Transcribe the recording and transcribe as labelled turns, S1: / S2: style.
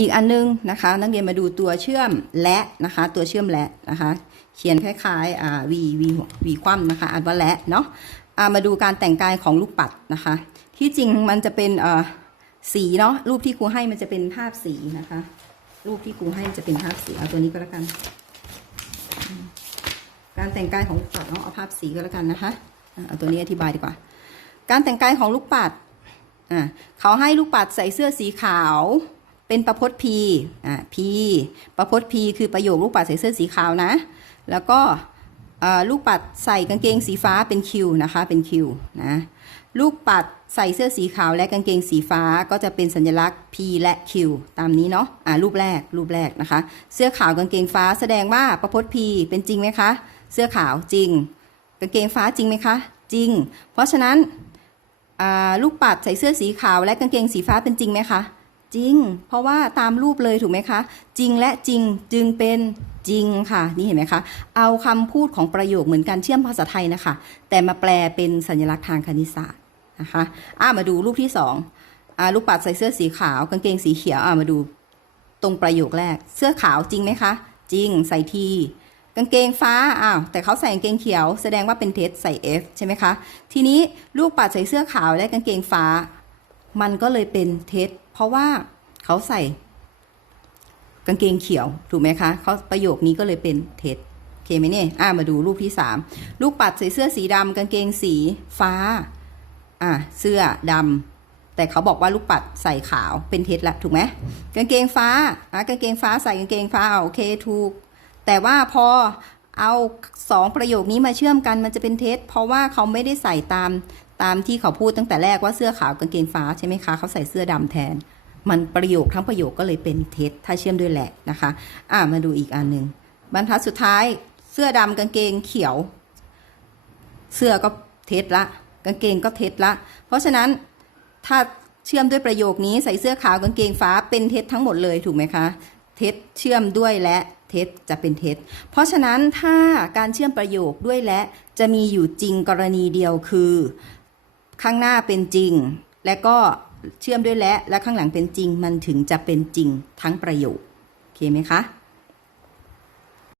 S1: อีกอันนึงนะคะนักเรียนมาดูตัวเชื่อมและนะคะ ตัวเชื่อมและนะคะ เขียนคล้ายๆอ่าวีวีวีคว่ำนะคะอ่านว่าและเนาะอ่ามาดูการแต่งกายของลูกปัดนะคะ ที่จริงมันจะเป็นเอ่อสีเนาะรูปที่ครูให้มันจะเป็นภาพสีนะคะ รูปที่ครูให้จะเป็นภาพสีเอาตัวนี้ก็แล้วกัน การแต่งกายของลูกปัดเนาะเอาภาพสีก็แล้วกันนะคะเอาตัวนี้อธิบายดีกว่า การแต่งกายของลูกปัดอ่าเขาให้ลูกปัดใส่เสื้อสีขาว เป็นประพจน์พีอ่าพีประพจน์พีคือประโยคลูกปัดใส่เสื้อสีขาวนะ แล้วก็อ่าลูกปัดใส่กางเกงสีฟ้าเป็นคิวนะคะ เป็นคิวนะ ลูกปัดใส่เสื้อสีขาวและกางเกงสีฟ้าก็จะเป็นสัญลักษณ์ P และ Q ตามนี้เนาะ อ่ารูปแรก รูปแรกนะคะ เสื้อขาวกางเกงฟ้าแสดงว่าประพจน์ P เป็นจริงไหมคะ เสื้อขาวจริง กางเกงฟ้าจริงไหมคะ จริง เพราะฉะนั้นอ่าลูกปัดใส่เสื้อสีขาวและกางเกงสีฟ้าเป็นจริงไหมคะ จริง เพราะว่าตามรูปเลยถูกไหมคะ จริงและจริงจึงเป็นจริงค่ะ นี่เห็นไหมคะ เอาคำพูดของประโยคเหมือนกันเชื่อมภาษาไทยนะคะ แต่มาแปลเป็นสัญลักษณ์ทางคณิตศาสตร์นะคะอ่ามาดูรูปที่สองอ่าลูกปัดใส่เสื้อสีขาวกางเกงสีเขียวอ่ามาดูตรงประโยคแรก เสื้อขาวจริงไหมคะ จริงใส่ทีกางเกงฟ้า อ้าว แต่เขาใส่กางเกงเขียว แสดงว่าเป็นเท็จใส่ F ใช่ไหมคะ ทีนี้ลูกปัดใส่เสื้อขาวและกางเกงฟ้า มันก็เลยเป็นเท็จ เพราะว่าเขาใส่ กางเกงเขียวถูกไหมคะเขาประโยคนี้ก็เลยเป็นเท็จโอเคไหมเนี่ยอ่ามาดูรูปที่สามลูกปัดใส่เสื้อสีดำกางเกงสีฟ้า อะเสื้อดำแต่เขาบอกว่าลูกปัดใส่ขาวเป็นเท็จละถูกไหมกางเกงฟ้าอะกางเกงฟ้าใส่กางเกงฟ้าโอเคถูก แต่ว่าพอเอาสองประโยคนี้มาเชื่อมกันมันจะเป็นเท็จเพราะว่าเขาไม่ได้ใส่ตาม ตามที่เขาพูดตั้งแต่แรกว่าเสื้อขาวกางเกงฟ้าใช่ไหมคะเขาใส่เสื้อดำแทน มันประโยคทั้งประโยคก็เลยเป็นเท็จถ้าเชื่อมด้วยแหละนะคะ อะมาดูอีกอันหนึ่งบรรทัดสุดท้ายเสื้อดำกางเกงเขียว เสื้อก็เท็จละ กางเกงก็เท็จละ เพราะฉะนั้นถ้าเชื่อมด้วยประโยคนี้ใส่เสื้อขาวกางเกงฟ้าเป็นเท็จทั้งหมดเลยถูกไหมคะเท็จเชื่อมด้วยและเท็จจะเป็นเท็จ เพราะฉะนั้นถ้าการเชื่อมประโยคด้วยและจะมีอยู่จริงกรณีเดียวคือ ข้างหน้าเป็นจริง และก็เชื่อมด้วยและและข้างหลังเป็นจริง มันถึงจะเป็นจริงทั้งประโยคโอเคไหมคะ